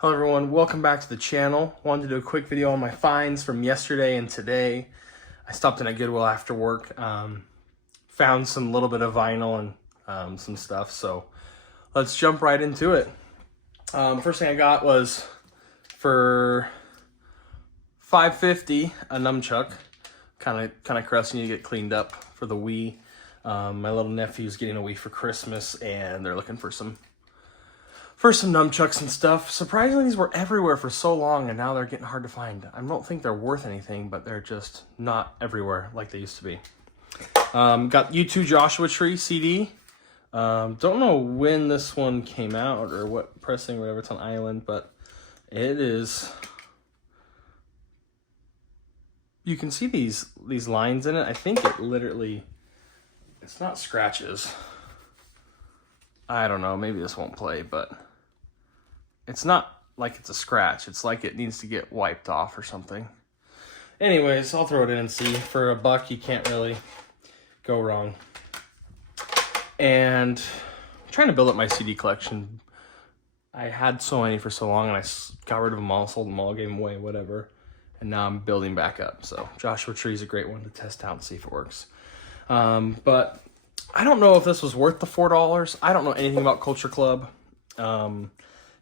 Hello everyone, welcome back to the channel. Wanted to do a quick video on my finds from yesterday and today. I stopped in at Goodwill after work, found some little bit of vinyl and some stuff, so let's jump right into it. First thing I got was for $5.50 a nunchuck, kind of crusty, need to get cleaned up for the Wii. My little nephew's getting a Wii for Christmas and they're looking for some nunchucks and stuff. Surprisingly, these were everywhere for so long, and now they're getting hard to find. I don't think they're worth anything, but they're just not everywhere like they used to be. Got U2 Joshua Tree CD. Don't know when this one came out or what pressing, whatever. It's on Island, but it is. You can see these lines in it. I think it literally. It's not scratches. I don't know. Maybe this won't play, but. It's not like it's a scratch. It's like it needs to get wiped off or something. Anyways, I'll throw it in and see. For $1, you can't really go wrong. And I'm trying to build up my CD collection. I had so many for so long, and I got rid of them all, sold them all, gave them away, whatever. And now I'm building back up. So Joshua Tree is a great one to test out and see if it works. But I don't know if this was worth the $4. I don't know anything about Culture Club.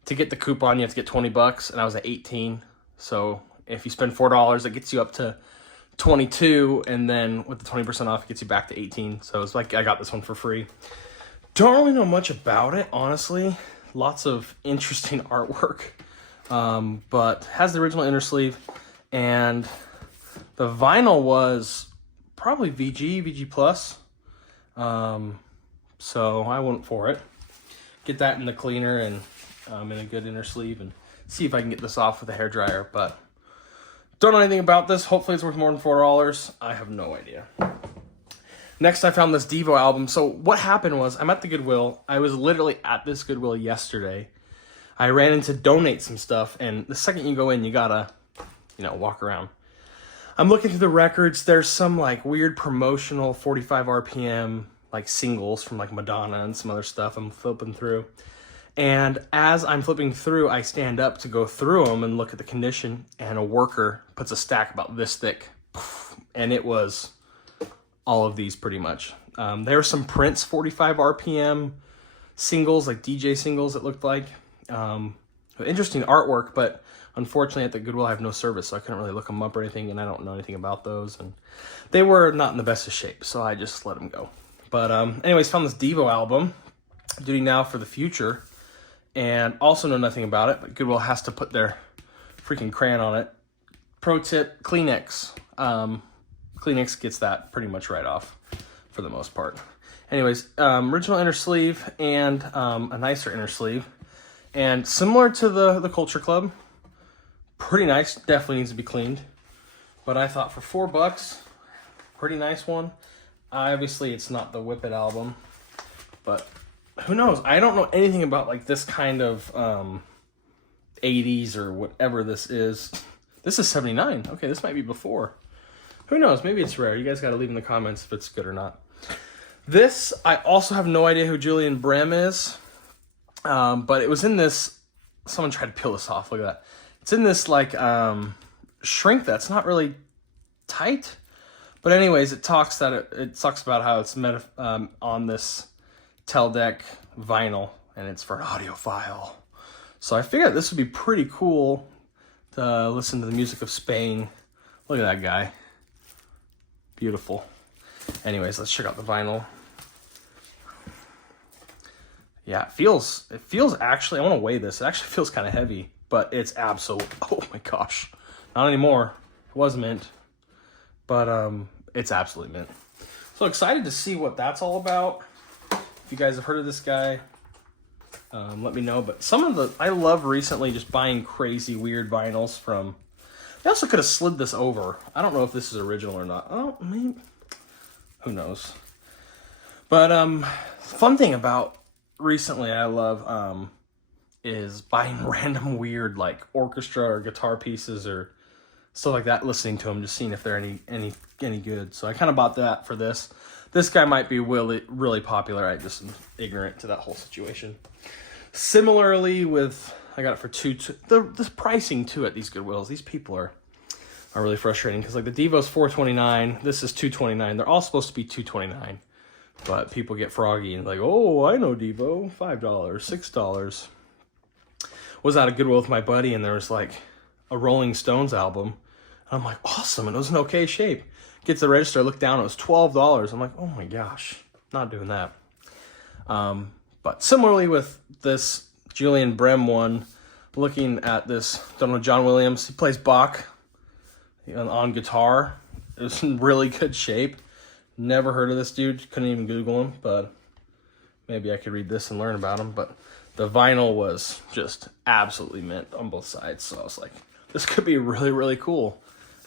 To get the coupon, you have to get $20, and I was at 18. So if you spend $4, it gets you up to 22, and then with the 20% off, it gets you back to 18. So it's like I got this one for free. Don't really know much about it, honestly. Lots of interesting artwork, but has the original inner sleeve, and the vinyl was probably VG plus. So I went for it. Get that in the cleaner and in a good inner sleeve and see if I can get this off with a hairdryer, but don't know anything about this. Hopefully it's worth more than $4. I have no idea. Next, I found this Devo album. So what happened was I'm at the Goodwill. I was literally at this Goodwill yesterday. I ran in to donate some stuff, and the second you go in, you gotta, walk around. I'm looking through the records. There's some like weird promotional 45 RPM like singles from like Madonna and some other stuff. I'm flipping through. And as I'm flipping through, I stand up to go through them and look at the condition, and a worker puts a stack about this thick, and it was all of these pretty much. There were some Prince 45 RPM singles, like DJ singles, it looked like. Interesting artwork, but unfortunately at the Goodwill I have no service, so I couldn't really look them up or anything, and I don't know anything about those, and they were not in the best of shape, so I just let them go. But anyways, found this Devo album, Duty Now for the Future, and also know nothing about it, but Goodwill has to put their freaking crayon on it. Pro tip, Kleenex. Kleenex gets that pretty much right off for the most part. Anyways, original inner sleeve and a nicer inner sleeve. And similar to the Culture Club, pretty nice, definitely needs to be cleaned. But I thought for $4, pretty nice one. Obviously, it's not the Whip It album, but who knows? I don't know anything about like this kind of 80s or whatever this is. This is 79. Okay, this might be before. Who knows? Maybe it's rare. You guys got to leave in the comments if it's good or not. This, I also have no idea who Julian Brehm is, but it was in this. Someone tried to peel this off. Look at that. It's in this like shrink that's not really tight. But anyways, it talks about how it's on this Teldec vinyl, and it's for an audiophile. So I figured this would be pretty cool to listen to the music of Spain. Look at that guy. Beautiful. Anyways, let's check out the vinyl. Yeah, it feels actually, I want to weigh this. It actually feels kind of heavy, but it's absolute, oh my gosh. Not anymore. It was mint. But it's absolutely mint. So excited to see what that's all about. If you guys have heard of this guy, let me know. But I love recently just buying crazy weird vinyls from. They also could have slid this over. I don't know if this is original or not. Oh, I mean, who knows? But fun thing about recently I love is buying random weird like orchestra or guitar pieces or stuff like that, listening to them, just seeing if they're any good. So I kind of bought that for this. This guy might be really popular. I just am ignorant to that whole situation. Similarly with I got it for the pricing too at these Goodwills. These people are really frustrating because like the Devo's $4.29. This is $2.29. They're all supposed to be $2.29, but people get froggy and like, oh, I know Devo, $5, $6. Was at a Goodwill with my buddy and there was like a Rolling Stones album. And I'm like, awesome, and it was in okay shape. Get to the register, I look down, it was $12. I'm like, oh my gosh, not doing that. But similarly with this Julian Brem one, looking at this, don't know, John Williams, he plays Bach on guitar. It was in really good shape. Never heard of this dude, couldn't even Google him, but maybe I could read this and learn about him. But the vinyl was just absolutely mint on both sides, so I was like, this could be really, really cool.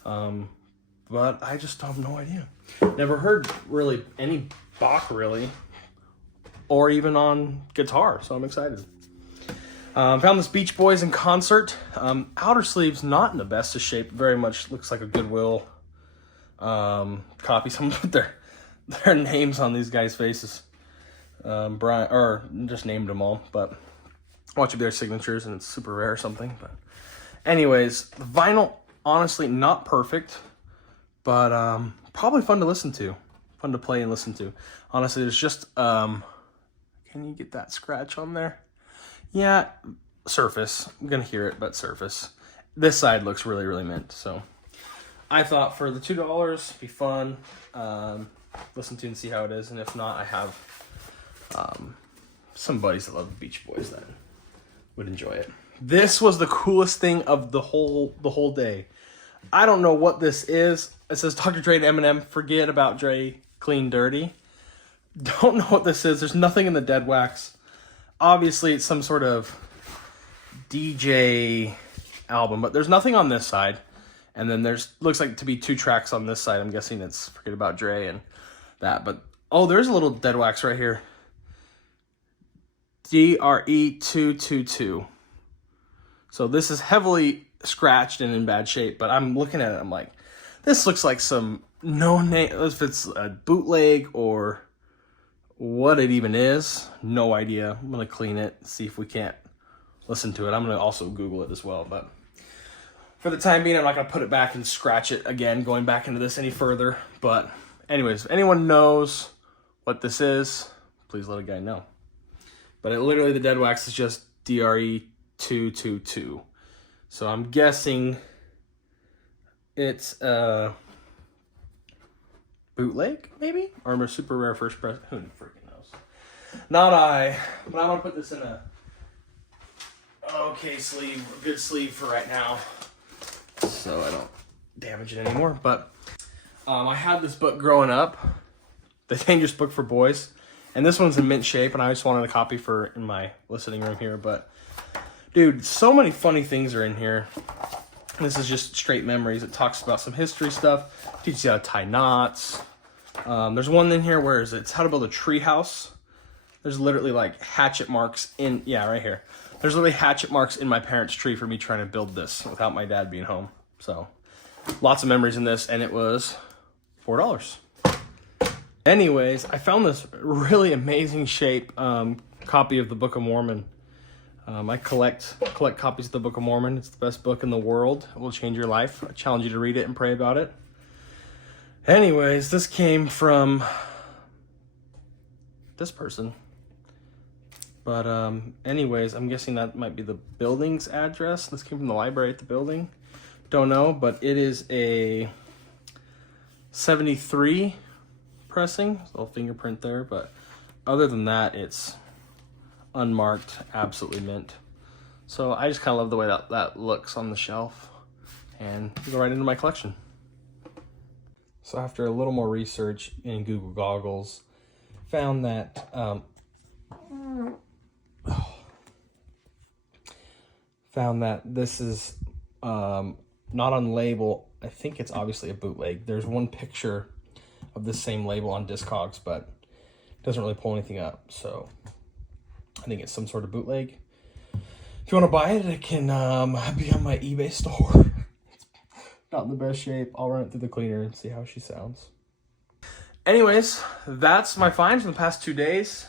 But I just have no idea. Never heard really any Bach really, or even on guitar, so I'm excited. Found this Beach Boys in concert. Outer sleeve's not in the best of shape. Very much looks like a Goodwill copy. Someone put their names on these guys' faces. Brian, or just named them all, but watch it be their signatures and it's super rare or something. But anyways, the vinyl, honestly, not perfect, but probably fun to listen to. Fun to play and listen to. Honestly, there's just, can you get that scratch on there? Yeah, surface. I'm going to hear it, but surface. This side looks really, really mint. So I thought for the $2, it'd be fun. Listen to and see how it is. And if not, I have some buddies that love the Beach Boys that would enjoy it. This was the coolest thing of the whole day. I don't know what this is. It says Dr. Dre and Eminem. Forget about Dre, clean, dirty. Don't know what this is. There's nothing in the dead wax. Obviously, it's some sort of DJ album, but there's nothing on this side. And then there's, looks like to be 2 tracks on this side. I'm guessing it's Forget About Dre and that. But, oh, there's a little dead wax right here. DRE222. So this is heavily scratched and in bad shape, but I'm looking at it, I'm like, this looks like some no-name, if it's a bootleg or what it even is, no idea. I'm going to clean it, see if we can't listen to it. I'm going to also Google it as well, but for the time being, I'm not going to put it back and scratch it again, going back into this any further. But anyways, if anyone knows what this is, please let a guy know. But it literally, the dead wax is just DRE222. So I'm guessing it's a bootleg, maybe? Or a super rare first press. Who freaking knows? Not I. But I'm going to put this in a okay sleeve, a good sleeve for right now, so I don't damage it anymore. But I had this book growing up, The Dangerous Book for Boys. And this one's in mint shape, and I just wanted a copy for in my listening room here. But, dude, so many funny things are in here. This is just straight memories. It talks about some history stuff, teaches you how to tie knots. There's one in here where it's how to build a tree house. There's literally, like, hatchet marks in, yeah, right here. There's literally hatchet marks in my parents' tree for me trying to build this without my dad being home. So, lots of memories in this, and it was $4. Anyways, I found this really amazing shape copy of the Book of Mormon. I collect copies of the Book of Mormon. It's the best book in the world. It will change your life. I challenge you to read it and pray about it. Anyways, this came from this person. But anyways, I'm guessing that might be the building's address. This came from the library at the building. Don't know, but it is a 73 pressing. Little fingerprint there, but other than that, it's unmarked, absolutely mint. So I just kind of love the way that looks on the shelf, and go right into my collection. So after a little more research in Google Goggles, found that this is not on label. I think it's obviously a bootleg. There's one picture of the same label on Discogs, but it doesn't really pull anything up. So I think it's some sort of bootleg. If you want to buy it, it can be on my eBay store. It's not in the best shape. I'll run it through the cleaner and see how she sounds. Anyways, that's my finds from the past 2 days.